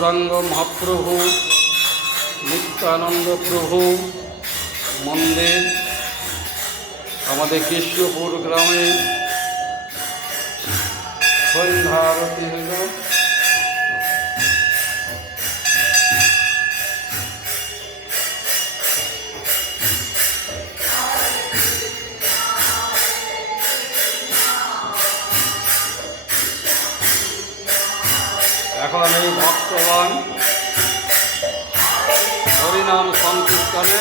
গৌরাঙ্গ মহাপ্রভু নিত্যানন্দ প্রভু মন্দির আমাদের কৃষ্ণপুর গ্রামে সন্ধ্যা আরতি হইল। এখন এই ভক্তগণ হরিনাম সংকীর্তনে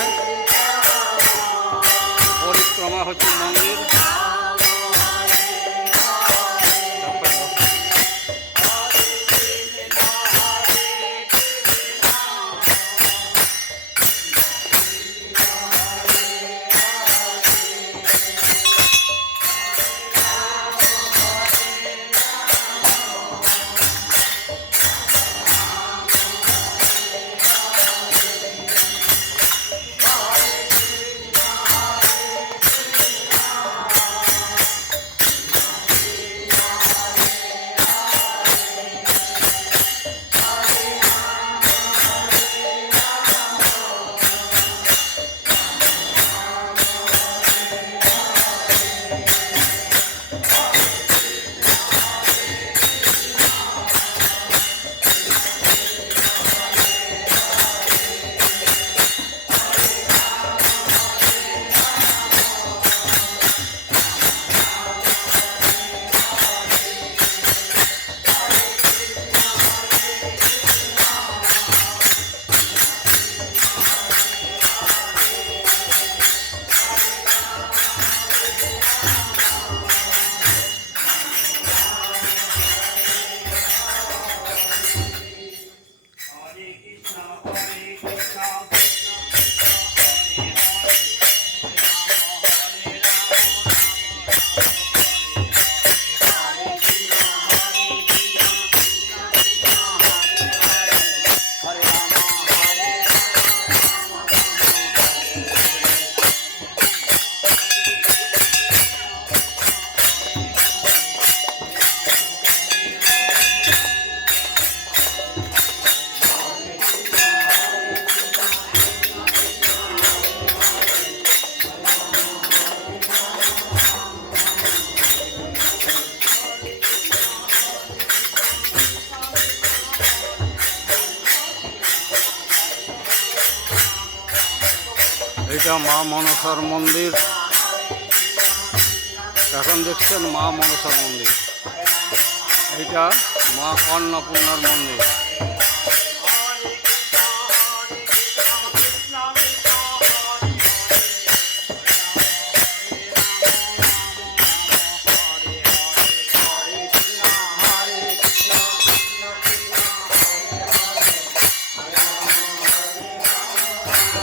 পরিক্রমা হচ্ছে মন্দির। এটা মা মনসার মন্দির। এখন দেখছেন মা মনসার মন্দির, এটা মা অন্নপূর্ণার মন্দির।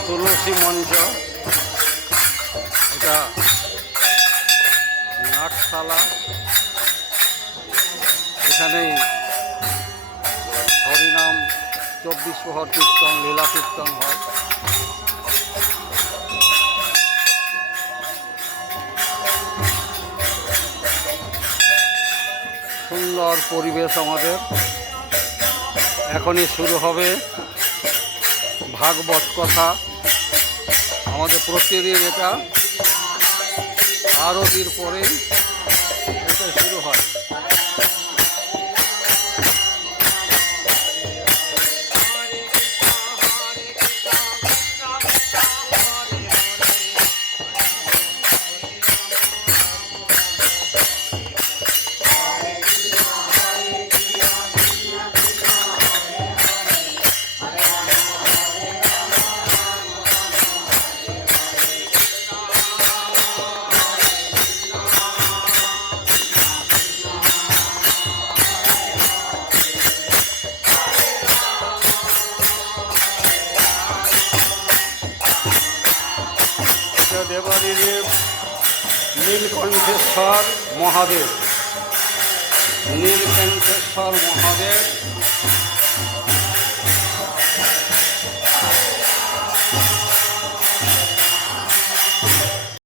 তুলসী মঞ্চ, এটা নাটশালা, এখানেই হরিনাম 24 প্রহর কীর্তন লীলা কীর্তন হয়। সুন্দর পরিবেশ আমাদের। এখনই শুরু হবে ভাগবত কথা। আমাদের প্রতিদিন এটা আরতির পরেই এটা শুরু হয়। দেবাদিদেব নীলকণ্ঠেশ্বর মহাদেব, নীলকণ্ঠেশ্বর মহাদেব